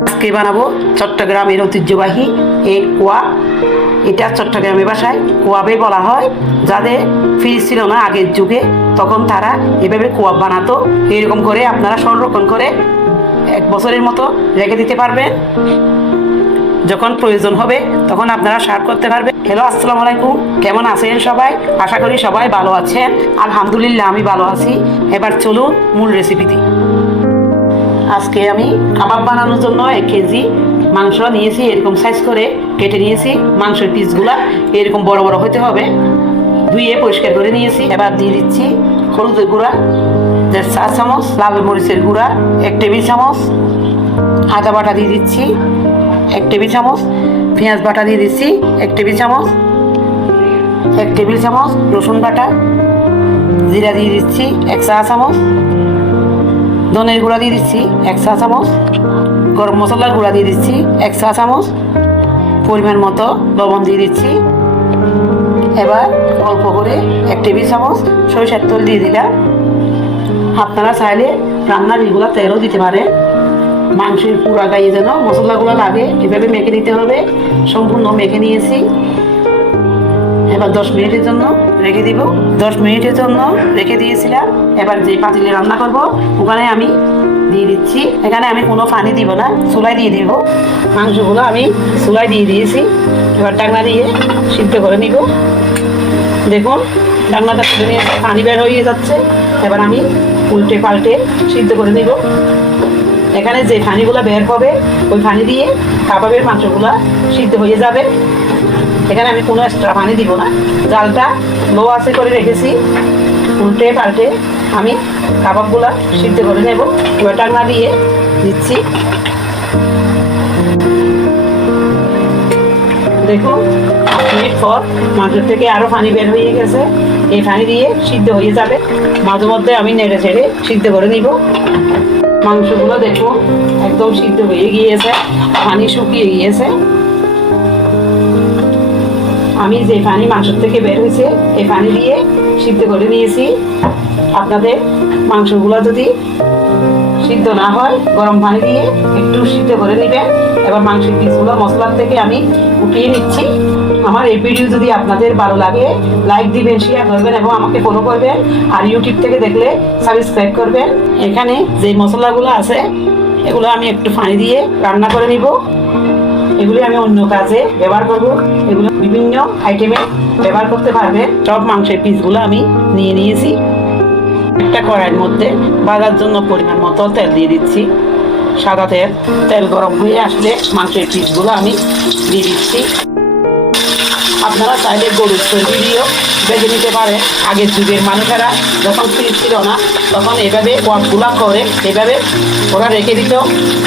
আজকে বানাবো? চট্টগ্রামের ঐতিহ্যবাহী এই কুয়া। এটা চট্টগ্রামের ভাষায় কুয়াবে বলা হয়। যাদের ফ্রিজ ছিল না আগের যুগে, তখন তারা এভাবে কুয়া বানাতো। এরকম করে আপনারা সংরক্ষণ করে এক বছরের মতো রেখে দিতে পারবেন। যখন প্রয়োজন হবে, তখন আপনারা সার্ভ করতে পারবেন। হ্যালো, আসসালামু আলাইকুম। কেমন আছেন সবাই? আশা করি সবাই ভালো আছেন। আলহামদুলিল্লাহ, আমি ভালো আছি। এবার চলুন মূল রেসিপিটি আজকে আমি কাবাব বানানোর জন্য এক কেজি মাংস নিয়েছি, এরকম সাইজ করে কেটে নিয়েছি। মাংসের পিসগুলা এরকম বড় বড় হতে হবে। ধুয়ে পরিষ্কার করে নিয়েছি। এবার দিয়ে দিচ্ছি হলুদের গুঁড়া চা চামচ, লাল মরিচের গুঁড়া, এক টেবিল চামচ, আদা বাটা দিয়ে দিচ্ছি, এক টেবিল চামচ, পেঁয়াজ বাটা দিয়ে দিচ্ছি, এক টেবিল চামচ, এক টেবিল চামচ রসুন বাটা, জিরা দিয়ে দিচ্ছি, এক চা চামচ ধনের গুঁড়া দিয়ে দিচ্ছি, এক চা চামচ। গরম মশলার গুঁড়া দিয়ে দিচ্ছি, এক চা চামচ। পরিমাণ মতো লবণ দিয়ে দিচ্ছি। এবার অল্প করে এক টেবিল চামচ সরিষার তেল দিয়ে দিলাম। আপনারা চাইলে রান্নার এগুলো তেলও দিতে পারে মাংসের পুরা গায়ে যেন মশলাগুলো লাগে, এভাবে মেখে নিতে হবে। সম্পূর্ণ মেখে নিয়েছি। এবার দশ মিনিটের জন্য রেখে দিব। দশ মিনিটের জন্য রেখে দিয়েছিলাম। এবার যে পাতিলে রান্না করব, ওখানে আমি দিয়ে দিচ্ছি। এখানে আমি কোনো পানি দিব না চুলাই দিয়ে দিব। মাংসগুলো আমি চুলাই দিয়ে দিয়েছি। এবার ডাকনা দিয়ে সিদ্ধ করে নিব। দেখুন, ডাকনাটা তুলে নিয়ে পানি বের হয়ে যাচ্ছে। এবার আমি উল্টে পাল্টে সিদ্ধ করে নিব। এখানে যে পানিগুলো বের হবে, ওই পানি দিয়ে কাবাবের মাংসগুলো সিদ্ধ হয়ে যাবে। এখানে আমি কোনো এক্সট্রা পানি দিব না। জালটা লো আছে করে রেখেছি। উল্টে পাল্টে আমি কাবাবগুলো সিদ্ধ করে নেব। এবার টাকনা দিয়ে দিচ্ছি। দেখুন, মিনিট পর মাংসের থেকে আরও পানি বের হয়ে গেছে। এই পানি দিয়ে সিদ্ধ হয়ে যাবে। মাঝে মধ্যে আমি নেড়ে ছেড়ে সিদ্ধ করে নিব। মাংসগুলো দেখুন, একদম সিদ্ধ হয়ে গিয়েছে। পানি শুকিয়ে গিয়েছে। আমি যে পানি মাংসের থেকে বের হয়েছে, এই পানি দিয়ে সিদ্ধ করে নিয়েছি। আপনাদের মাংসগুলো যদি সিদ্ধ না হয়, গরম পানি দিয়ে একটু সিদ্ধ করে নেবেন। এবার মাংসের পিসগুলো মশলার থেকে আমি উঠিয়ে নিচ্ছি। আমার এই ভিডিও যদি আপনাদের ভালো লাগে, লাইক দিবেন শেয়ার করবেন এবং আমাকে ফলো করবেন। আর ইউটিউব থেকে দেখলে সাবস্ক্রাইব করবেন। এখানে যে মশলাগুলো আছে, এগুলো আমি একটু পানি দিয়ে রান্না করে নিব। এগুলি আমি অন্য কাজে ব্যবহার করব। এগুলো বিভিন্ন আইটেমে ব্যবহার করতে পারবে। সব মাংসের পিসগুলো আমি নিয়ে নিয়েছি। একটা কড়াইয়ের মধ্যে বাজার জন্য পরিমাণ মতো তেল দিয়ে দিচ্ছি। সাদা তেল তেল গরম হয়ে আসলে মাংসের পিসগুলো আমি দিয়ে দিচ্ছি। আপনারা চাইলে গরুর চর্বি দিয়েও বেজে নিতে পারে আগের যুগের মানুষেরা যখন ফ্রিজ ছিল না, তখন এভাবে ওয়াকগুলা করে, এভাবে ওরা রেখে দিত।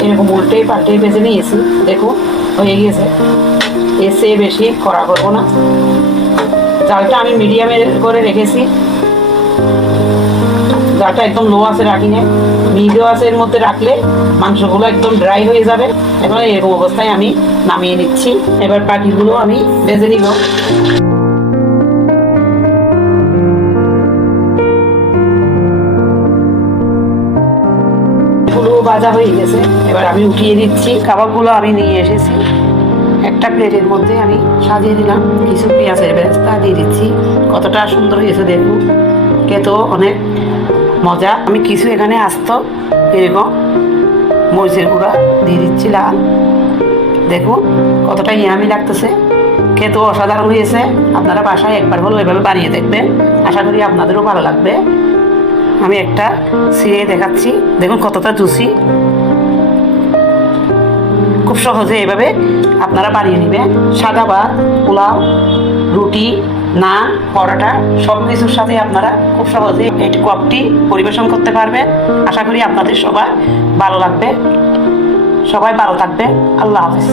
এরকম উল্টে পাল্টে বেজে নিয়েছি। দেখুন। হয়ে গিয়েছে। এসে বেশি করা করব না। জালটা আমি মিডিয়ামে করে রেখেছি। জালটা একদম লো আছে রাখি না মিডিয়াম আঁচের মধ্যে রাখলে মাংসগুলো একদম ড্রাই হয়ে যাবে। এবার এরকম অবস্থায় আমি নামিয়ে নিচ্ছি। এবার পাখিগুলো আমি বেজে নিব। ভাজা হয়ে গেছে। এবার আমি উঠিয়ে দিচ্ছি। কাবাবগুলো আমি নিয়ে এসেছি। একটা প্লেটের মধ্যে আমি সাজিয়ে দিলাম। কিছু পেঁয়াজের ব্যবস্থা দিয়ে দিচ্ছি। কতটা সুন্দর হয়েছে দেখুন। খেতো অনেক মজা। আমি কিছু এখানে আস্ত, এরকম মরিচের গুঁড়া দিয়ে দিচ্ছি লাল। দেখুন, কতটা ইয়ামি লাগতেছে। খেতেও অসাধারণ হয়েছে। আপনারা বাসায় একবার হলেও এভাবে বানিয়ে দেখবেন। আশা করি আপনাদেরও ভালো লাগবে। আমি একটা সিরে দেখাচ্ছি। দেখুন কতটা জুসি। খুব সহজে এভাবে আপনারা বানিয়ে নেবেন। সাদা ভাত, পোলাও, রুটি, নান, পরোটা সব কিছুর সাথে আপনারা খুব সহজে এই কপটি পরিবেশন করতে পারবেন। আশা করি আপনাদের সবার ভালো লাগবে। সবাই ভালো থাকবে আল্লাহ হাফেজ।